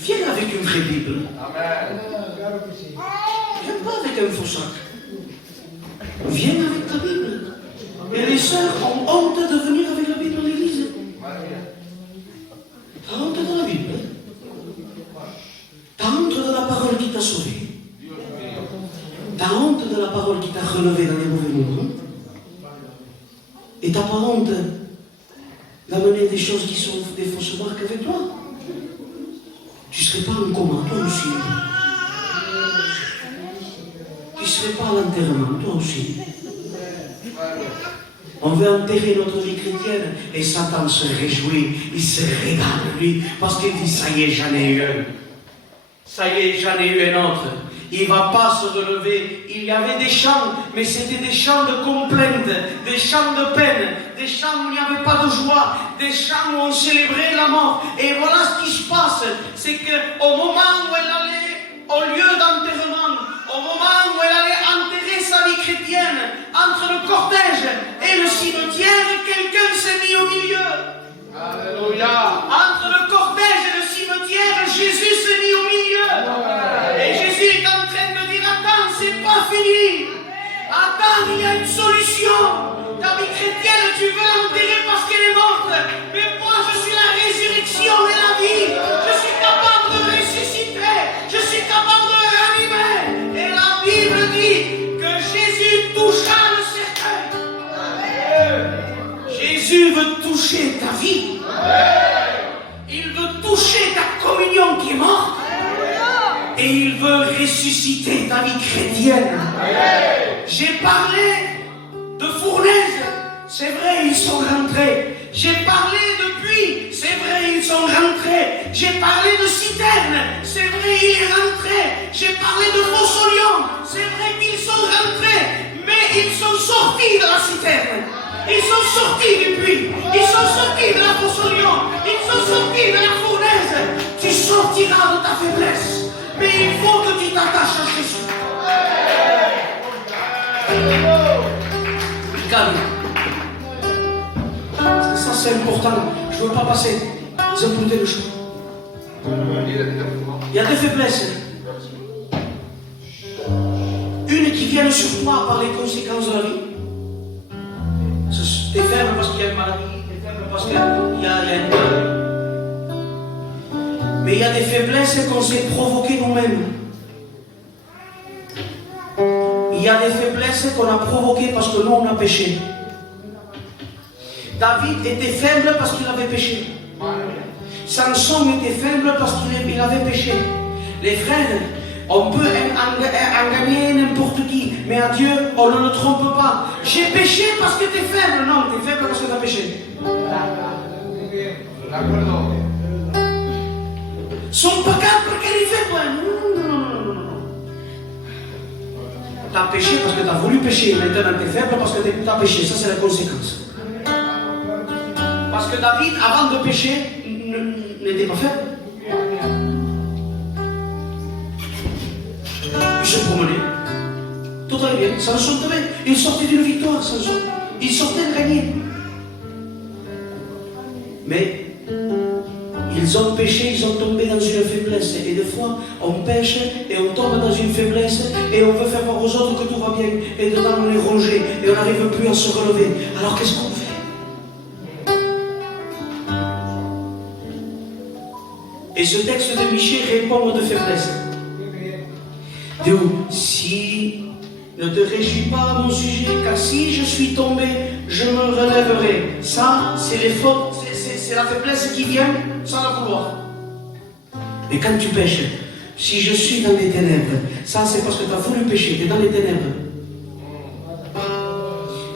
Viens avec une vraie Bible. Viens pas avec un faux sac. Viens avec ta Bible. Et les sœurs ont honte de venir avec la Bible à l'église. T'as honte de la Bible. T'as honte de la parole qui t'a sauvé. T'as honte de la parole qui t'a relevé dans les mauvais moments. Et t'as pas honte d'amener des choses qui sont des fausses marques avec toi. Tu serais pas en coma, toi aussi. Tu serais pas à l'enterrement, toi aussi. On veut enterrer notre vie chrétienne et Satan se réjouit, il se régale lui, parce qu'il dit ça y est, j'en ai eu un. Ça y est, j'en ai eu un autre. il ne va pas se relever. Il y avait des chants, mais c'était des chants de complainte, des chants de peine, des chants où il n'y avait pas de joie, des chants où on célébrait la mort. Et voilà ce qui se passe, c'est qu'au moment où elle allait au lieu d'enterrement, au moment où elle allait enterrer sa vie chrétienne, entre le cortège et le cimetière, quelqu'un s'est mis au milieu. Alléluia. Entre le cortège et le cimetière, Jésus s'est mis au milieu. Et Jésus est en train de dire, attends, c'est pas fini. Attends, il y a une solution. Ta vie chrétienne, tu veux l'enterrer parce qu'elle est morte. Mais moi, je suis la résurrection et la vie. Je suis capable de ressusciter. Je suis capable de ranimer. Et la Bible dit que Jésus touchera le cercueil. Jésus veut toucher ta vie. Il veut toucher ta communion qui est morte. Et il veut ressusciter ta vie chrétienne. J'ai parlé de fournaises. C'est vrai, ils sont rentrés. J'ai parlé de puits. C'est vrai, ils sont rentrés. J'ai parlé de citernes. C'est vrai, il est rentré. J'ai parlé de faux-solions. C'est vrai qu'ils sont rentrés. Mais ils sont sortis de la citerne. Ils sont sortis du puits. Ils sont sortis de la faux-solion. Ils sont sortis de la fournaise. Tu sortiras de ta faiblesse. Mais il faut que tu t'attaches à Jésus. Calme. Ça c'est important. Je ne veux pas passer. Vous écoutez le choix. Il y a deux faiblesses. Une qui vient sur toi par les conséquences de la vie. T'es faible parce qu'il y a une maladie. T'es faible parce qu'il y a une maladie. Mais il y a des faiblesses qu'on s'est provoquées nous-mêmes. Il y a des faiblesses qu'on a provoquées parce que nous on a péché. David était faible parce qu'il avait péché. Samson était faible parce qu'il avait péché. Les frères, on peut en gagner n'importe qui, mais à Dieu, on ne le trompe pas. J'ai péché parce que tu es faible. Non, tu es faible parce que tu as péché. Son pecado porque ele est faible. Non. Tu as péché parce que tu as voulu pécher. Maintenant, tu es faible parce que tu as péché. Ça, c'est la conséquence. Parce que David, avant de pécher, n'était pas faible. Il se promenait. Tout allait bien. Samson devait. Il sortait d'une victoire, Samson. Il sortait de gagner. Mais ils ont péché, ils ont tombé dans une faiblesse. Et des fois, on pêche et on tombe dans une faiblesse et on veut faire voir aux autres que tout va bien. Et dedans, on est rongé et on n'arrive plus à se relever. Alors qu'est-ce qu'on fait? Et ce texte de Michée répond aux deux faiblesses. Dieu, si ne te réjouis pas à mon sujet, car si je suis tombé, je me relèverai. Ça, c'est les fautes, c'est la faiblesse qui vient sans la vouloir. Mais quand tu pêches, si je suis dans les ténèbres, ça c'est parce que tu as voulu pécher, tu es dans les ténèbres.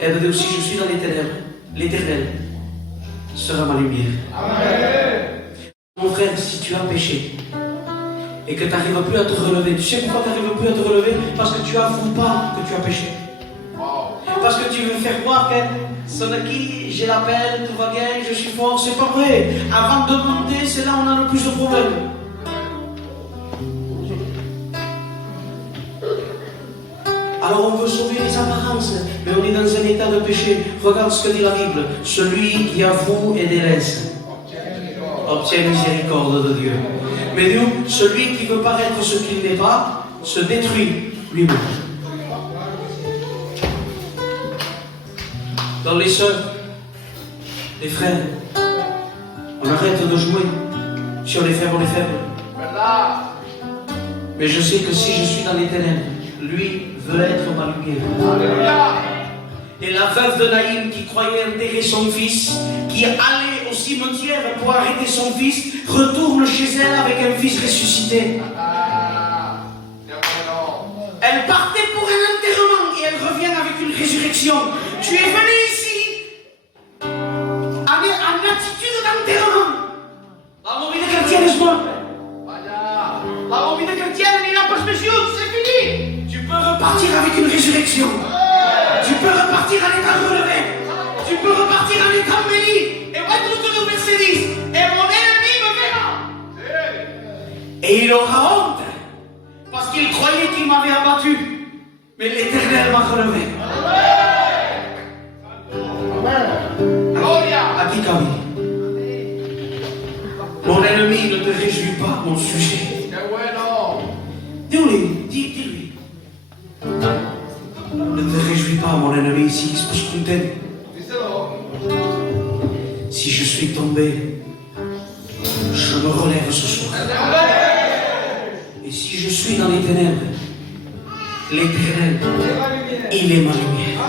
Et bien Dieu, si je suis dans les ténèbres, l'Éternel sera ma lumière. Amen. Mon frère, si tu as péché, et que tu n'arrives plus à te relever. Tu sais pourquoi tu n'arrives plus à te relever? Parce que tu n'avoues pas que tu as péché. Parce que tu veux faire croire que son acquis, j'ai la peine, tout va bien, je suis fort. C'est pas vrai. Avant de monter, c'est là où on a le plus de problèmes. Alors on veut sauver les apparences, mais on est dans un état de péché. Regarde ce que dit la Bible. Celui qui avoue et délaisse obtient miséricorde de Dieu. Mais Dieu, celui qui veut paraître ce qu'il n'est pas, se détruit lui-même. Dans les sœurs, les frères, on arrête de jouer. Si on est faible, on est faible. Mais je sais que si je suis dans les ténèbres, lui veut être ma lumière. Alléluia. Et la veuve de Naïm qui croyait enterrer son fils, qui allait au cimetière pour arrêter son fils, retourne chez elle avec un fils ressuscité. Elle partait pour un enterrement et elle revient avec une résurrection. Tu es venu ici en attitude d'enterrement. La vie chrétienne est morte. La vie chrétienne n'est pas spéciale, c'est fini. repartir en état relevé. Tu peux repartir en état béni. Et retrouve le verset 10. Et mon ennemi me verra. Et il aura honte. Parce qu'il croyait qu'il m'avait abattu. Mais l'Éternel m'a relevé. Amen. Mon ennemi ne te réjouit pas, mon sujet. Dis-lui, dis-lui. Ne te réjouis pas, mon ennemi, si je t'aime. Si je suis tombé, je me relève ce soir. Et si je suis dans les ténèbres, l'Éternel, il est ma lumière.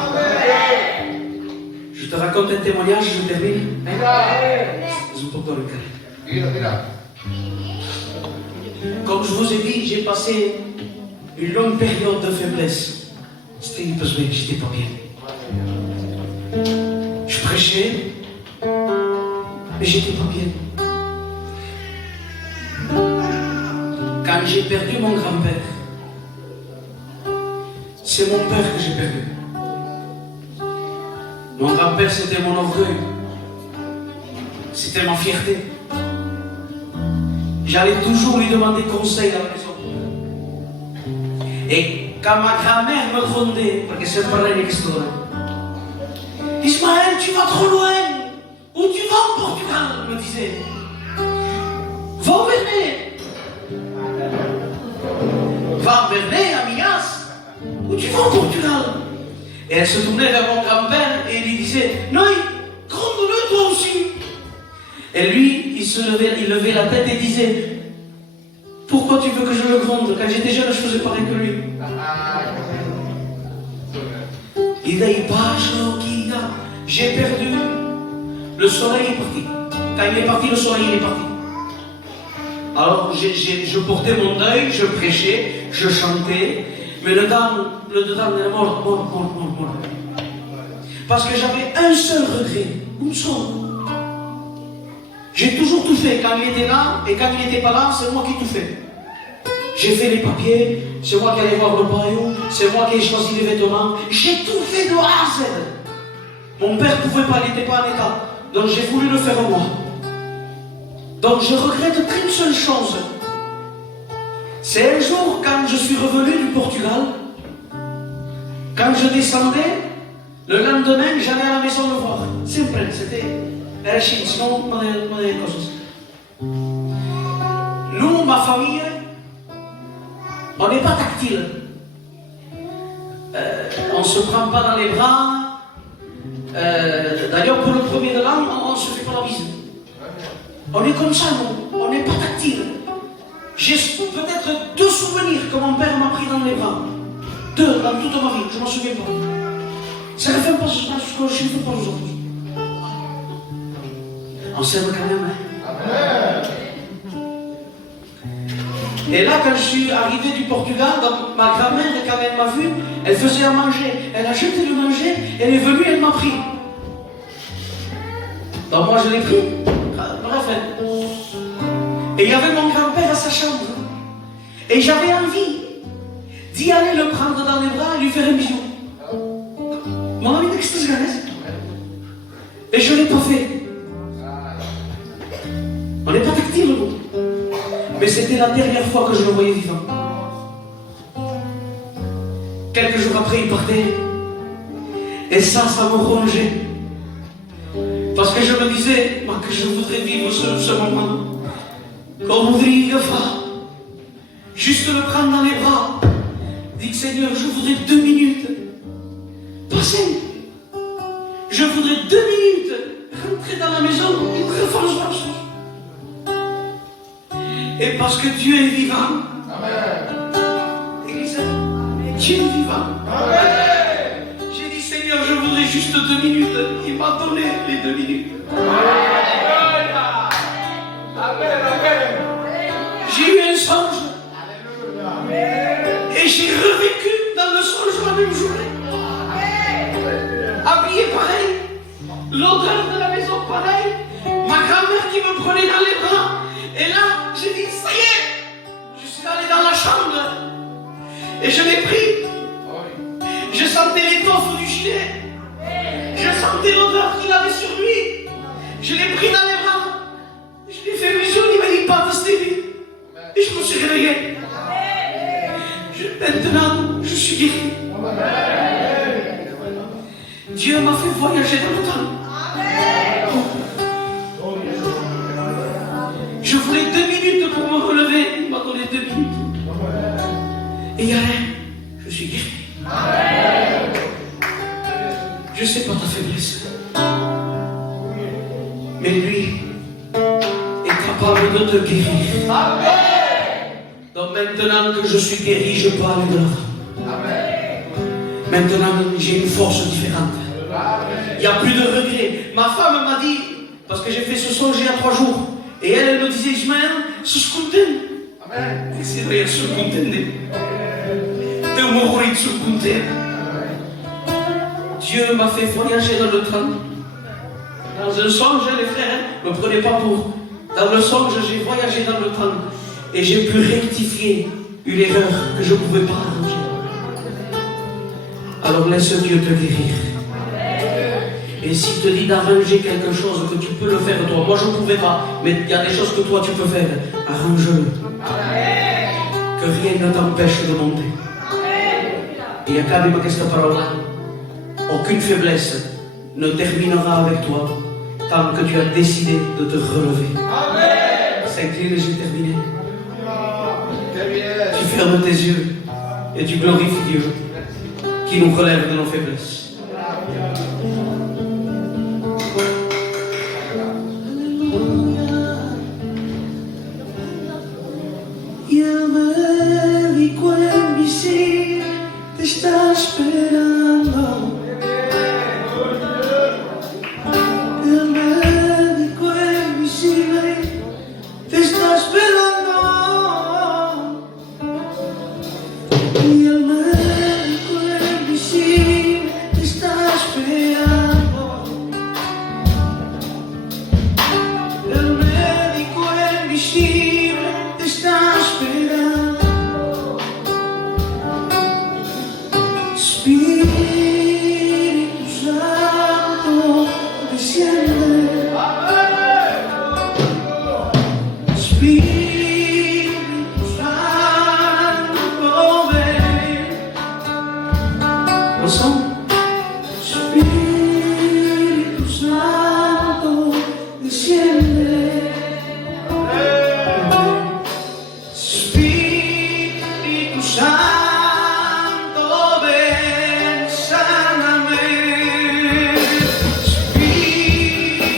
Je te raconte un témoignage, je termine. C'est important le cas. Comme je vous ai dit, j'ai passé une longue période de faiblesse. C'était une pause, j'étais pas bien. Je prêchais, mais j'étais pas bien. Quand j'ai perdu mon grand-père, c'est mon père que j'ai perdu. Mon grand-père, c'était mon orgueil. C'était ma fierté. J'allais toujours lui demander conseil à la maison. Et quand ma grand-mère me grondait, parce que c'est pareil l'histoire, Ismaël, tu vas trop loin. Où tu vas en Portugal, me disait. Va au Vernet. Va au Vernet, à Minas. Où tu vas en Portugal? Et elle se tournait vers mon grand-père et il lui disait, non, gronde-le toi aussi. Et lui, il levait la tête et disait, pourquoi tu veux que je le gronde? Quand j'étais jeune, je faisais pareil que lui. Il a eu j'ai perdu. Le soleil est parti. Quand il est parti, le soleil il est parti. Alors je portais mon deuil, je prêchais, je chantais, mais le dedans est mort. Parce que j'avais un seul regret, une seule. J'ai toujours tout fait. Quand il était là et quand il n'était pas là, c'est moi qui tout fait. J'ai fait les papiers, c'est moi qui allais voir le paillot, c'est moi qui ai choisi les vêtements. J'ai tout fait de A à Z. Mon père ne pouvait pas, il n'était pas en état. Donc j'ai voulu le faire moi. Donc je regrette qu'une seule chose. C'est un jour quand je suis revenu du Portugal, quand je descendais, le lendemain j'allais à la maison le voir. Simple, c'était la Chine, sinon on a des choses. Nous, ma famille, on n'est pas tactile. On ne se prend pas dans les bras. D'ailleurs, pour le premier de l'an, on ne se fait pas la bise. On est comme ça, nous. On n'est pas tactile. J'ai peut-être 2 souvenirs que mon père m'a pris dans les bras. 2 dans toute ma vie, je ne m'en souviens pas. Ça ne fait pas ce que je ne fais pas aujourd'hui. On s'aime quand même, hein? Amen. Et là, quand je suis arrivé du Portugal, donc, ma grand-mère, quand elle m'a vu, elle faisait à manger. Elle a jeté le manger, elle est venue, elle m'a pris. Donc moi, je l'ai pris. Bref. Et il y avait mon grand-père à sa chambre. Et j'avais envie d'y aller le prendre dans les bras et lui faire un bisou. Mon ami, qu'est-ce que c'est? Et je ne l'ai pas fait. On n'est pas tactile, nous. Mais c'était la dernière fois que je le voyais vivant. Quelques jours après, il partait. Et ça me rongeait. Parce que je me disais que je voudrais vivre ce moment. Comme voudrait faire. Juste le prendre dans les bras. Dire, Seigneur, je voudrais 2 minutes. Pas 5. Je voudrais 2 minutes. Rentrer dans la maison et me refaire le soir. Et parce que Dieu est vivant. Amen. Église, Dieu est vivant. Amen. J'ai dit, Seigneur, je voudrais juste 2 minutes. Il m'a donné les 2 minutes. Amen. Amen. J'ai eu un songe. Et j'ai revécu dans le songe la même journée. Habillé pareil. L'odeur de la maison pareil. Ma grand-mère qui me prenait dans les bras. Et là, j'ai dit, ça y est, je suis allé dans la chambre et je l'ai pris. Je sentais l'étoffe du gilet. sentais l'odeur qu'il avait sur lui. Je l'ai pris dans les bras. Je l'ai fait vision, il m'a dit pas de Stevie. Et je me suis réveillé. Maintenant, je suis guéri. Dieu m'a fait voyager dans le temps. Je voulais 2 minutes pour me relever. Il m'a donné 2 minutes. Et il n'y a rien. Je suis guéri. Je sais pas ta faiblesse. Mais lui est capable de te guérir. Donc maintenant que je suis guéri, je peux aller de l'avant. Maintenant, j'ai une force différente. Il n'y a plus de regrets. Ma femme m'a dit, parce que j'ai fait ce songe il y a 3 jours, et elle me disait, Ismaël, se scontente. C'est vrai, se contente. De mourir se contente. Dieu m'a fait voyager dans le temps. Dans un songe, les frères, ne me prenez pas pour. Dans le songe, j'ai voyagé dans le temps et j'ai pu rectifier une erreur que je ne pouvais pas arranger. Alors laisse Dieu te guérir. Et s'il te dit d'arranger quelque chose, que tu peux le faire toi. Moi je ne pouvais pas, mais il y a des choses que toi tu peux faire. Arrange-le. Que rien ne t'empêche de monter. Et accabe questa parola. Aucune faiblesse ne terminera avec toi tant que tu as décidé de te relever. S'incline, j'ai terminé. Tu fermes tes yeux et tu glorifies Dieu qui nous relève de nos faiblesses. Y el médico invisible te está esperando. El médico invisible te está esperando. Y el médico invisible te está esperando. El médico invisible te está esperando. Espíritu Santo, desciende. Espíritu Santo, ven. ¿No son? Espíritu Santo, desciende. Espíritu Santo, ven, sáname. Espíritu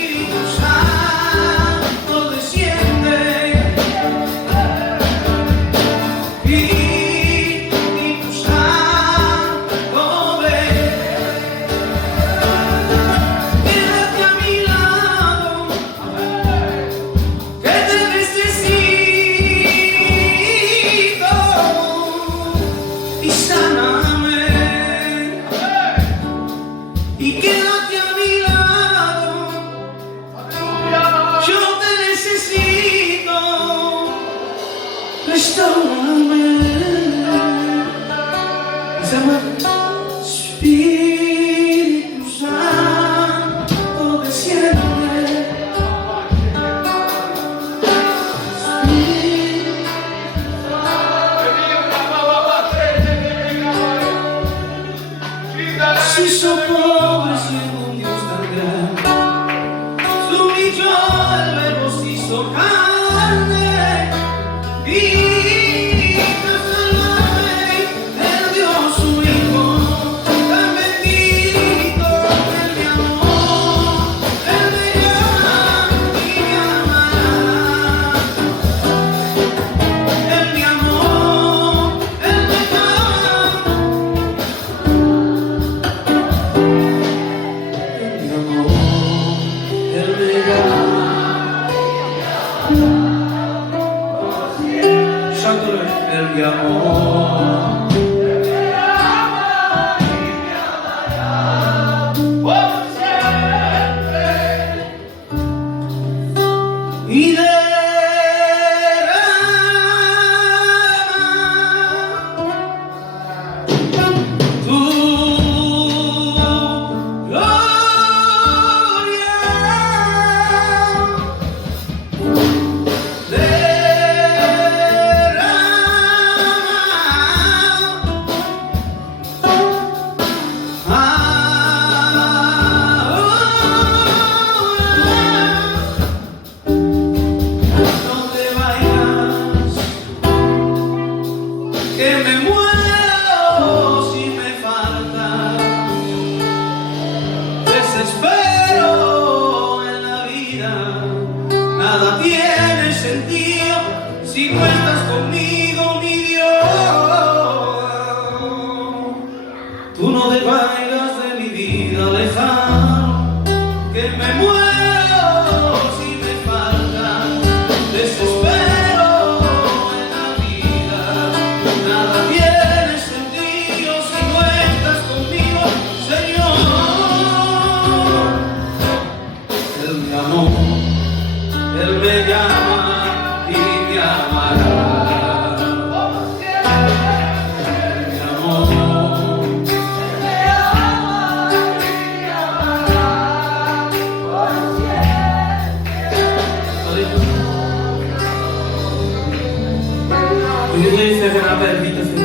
appelle vite fait.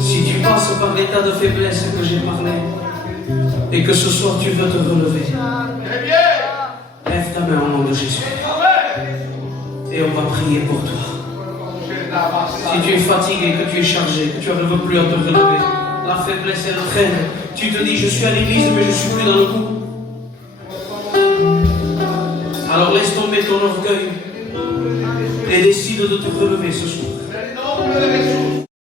Si tu passes par l'état de faiblesse que j'ai parlé, et que ce soir tu veux te relever, lève ta main au nom de Jésus. Et on va prier pour toi. Si tu es fatigué, que tu es chargé, que tu n'arrives plus à te relever, la faiblesse elle traîne. Tu te dis je suis à l'église mais je ne suis plus dans le coup. Alors laisse tomber ton orgueil et décide de te relever ce soir.